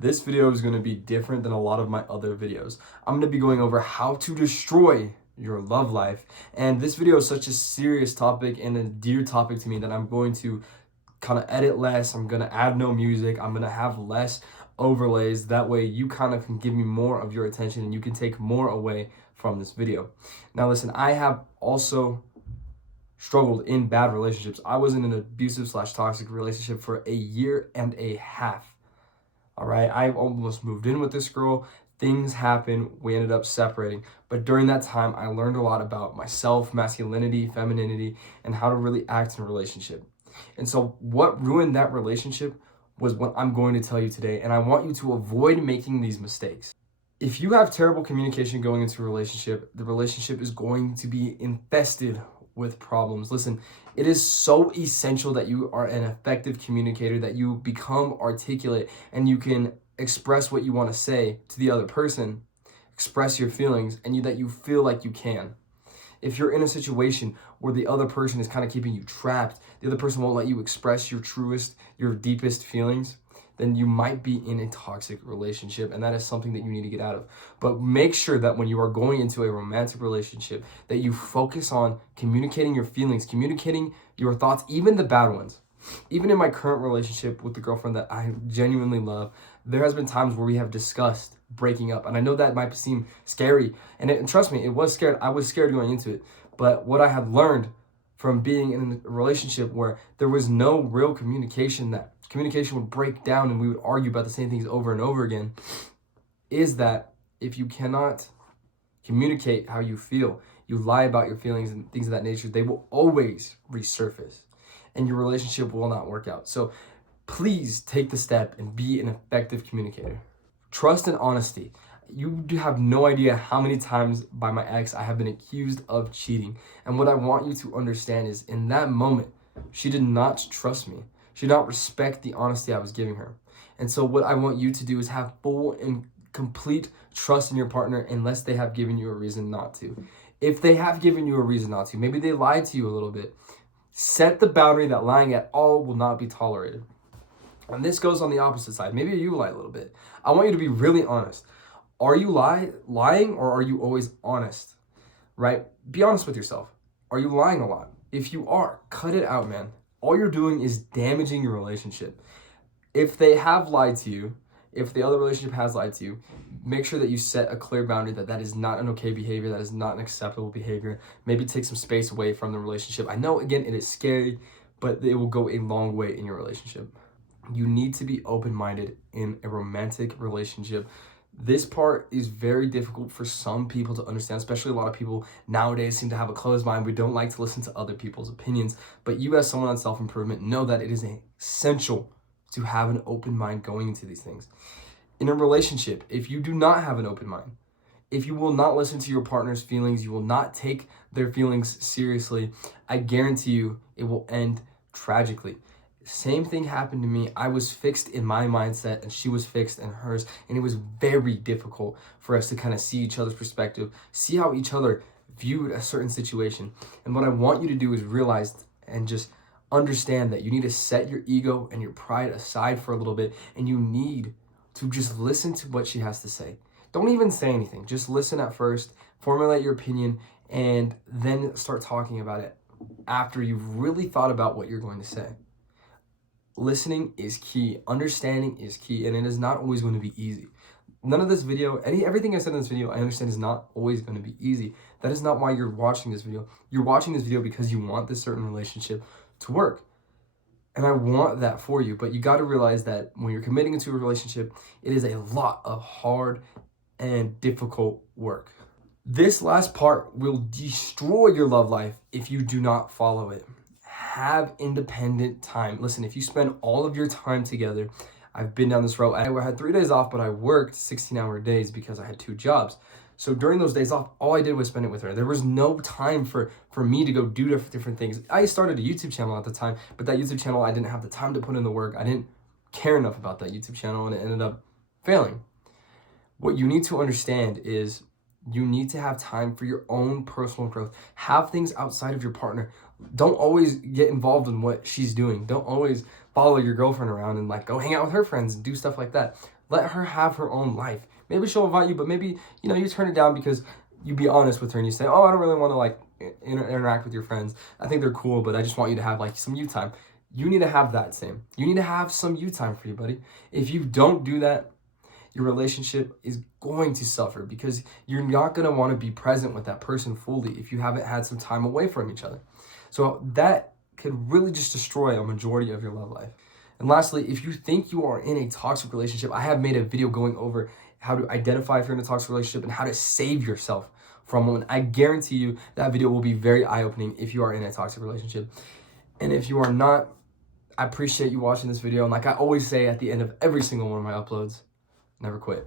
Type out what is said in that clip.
This video is going to be different than a lot of my other videos. I'm going to be going over how to destroy your love life. And this video is such a serious topic and a dear topic to me that I'm going to kind of edit less. I'm going to add no music. I'm going to have less overlays. That way you kind of can give me more of your attention and you can take more away from this video. Now listen, I have also struggled in bad relationships. I was in an abusive / toxic relationship for a year and a half. All right, I almost moved in with this girl. Things happened. We ended up separating. But during that time, I learned a lot about myself, masculinity, femininity, and how to really act in a relationship. And so what ruined that relationship was what I'm going to tell you today. And I want you to avoid making these mistakes. If you have terrible communication going into a relationship, the relationship is going to be infested with problems. Listen, it is so essential that you are an effective communicator, that you become articulate and you can express what you want to say to the other person, express your feelings, and that you feel like you can. If you're in a situation where the other person is kind of keeping you trapped, the other person won't let you express your truest, your deepest feelings, then you might be in a toxic relationship, and that is something that you need to get out of. But make sure that when you are going into a romantic relationship, that you focus on communicating your feelings, communicating your thoughts, even the bad ones. Even in my current relationship with the girlfriend that I genuinely love, there has been times where we have discussed breaking up. And I know that might seem scary. And trust me, it was scared. I was scared going into it. But what I have learned from being in a relationship where there was no real communication, that communication would break down and we would argue about the same things over and over again, is that if you cannot communicate how you feel, you lie about your feelings and things of that nature, they will always resurface and your relationship will not work out. So please take the step and be an effective communicator. Trust and honesty. You have no idea how many times by my ex I have been accused of cheating. And what I want you to understand is in that moment, she did not trust me. She did not respect the honesty I was giving her. And so what I want you to do is have full and complete trust in your partner unless they have given you a reason not to. If they have given you a reason not to, maybe they lied to you a little bit, set the boundary that lying at all will not be tolerated. And this goes on the opposite side. Maybe you lie a little bit. I want you to be really honest. Are you lying or are you always honest? Right? Be honest with yourself. Are you lying a lot? If you are, cut it out, man. All you're doing is damaging your relationship. If they have lied to you, if the other relationship has lied to you, make sure that you set a clear boundary that is not an okay behavior, that is not an acceptable behavior. Maybe take some space away from the relationship. I know, again, it is scary, but it will go a long way in your relationship. You need to be open-minded in a romantic relationship. This part is very difficult for some people to understand, especially a lot of people nowadays seem to have a closed mind. We don't like to listen to other people's opinions, but you as someone on self-improvement know that it is essential to have an open mind going into these things. In a relationship, if you do not have an open mind, if you will not listen to your partner's feelings, you will not take their feelings seriously, I guarantee you it will end tragically. Same thing happened to me. I was fixed in my mindset and she was fixed in hers, and it was very difficult for us to kind of see each other's perspective, see how each other viewed a certain situation. And what I want you to do is realize and just understand that you need to set your ego and your pride aside for a little bit, and you need to just listen to what she has to say. Don't even say anything. Just listen at first, formulate your opinion, and then start talking about it after you've really thought about what you're going to say. Listening is key. Understanding is key, and it is not always going to be easy. None of this video, everything I said in this video, I understand is not always going to be easy. That is not why you're watching this video. You're watching this video because you want this certain relationship to work. And I want that for you, but you got to realize that when you're committing into a relationship, it is a lot of hard and difficult work. This last part will destroy your love life if you do not follow it. Have independent time. Listen, if you spend all of your time together, I've been down this road. I had 3 days off, but I worked 16-hour days because I had 2 jobs. So during those days off, all I did was spend it with her. There was no time for me to go do different things. I started a YouTube channel at the time, but that YouTube channel, I didn't have the time to put in the work. I didn't care enough about that YouTube channel, and it ended up failing. What you need to understand is you need to have time for your own personal growth. Have things outside of your partner. Don't always get involved in what she's doing. Don't always follow your girlfriend around and like go hang out with her friends and do stuff like that. Let her have her own life. Maybe she'll invite you, but maybe, you turn it down because you be honest with her and you say, oh, I don't really want to like interact with your friends. I think they're cool, but I just want you to have like some you time. You need to have that same. You need to have some you time for you, buddy. If you don't do that, your relationship is going to suffer because you're not going to want to be present with that person fully if you haven't had some time away from each other. So that could really just destroy a majority of your love life. And lastly, if you think you are in a toxic relationship, I have made a video going over how to identify if you're in a toxic relationship and how to save yourself from one. I guarantee you that video will be very eye-opening if you are in a toxic relationship. And if you are not, I appreciate you watching this video. And like I always say at the end of every single one of my uploads, never quit.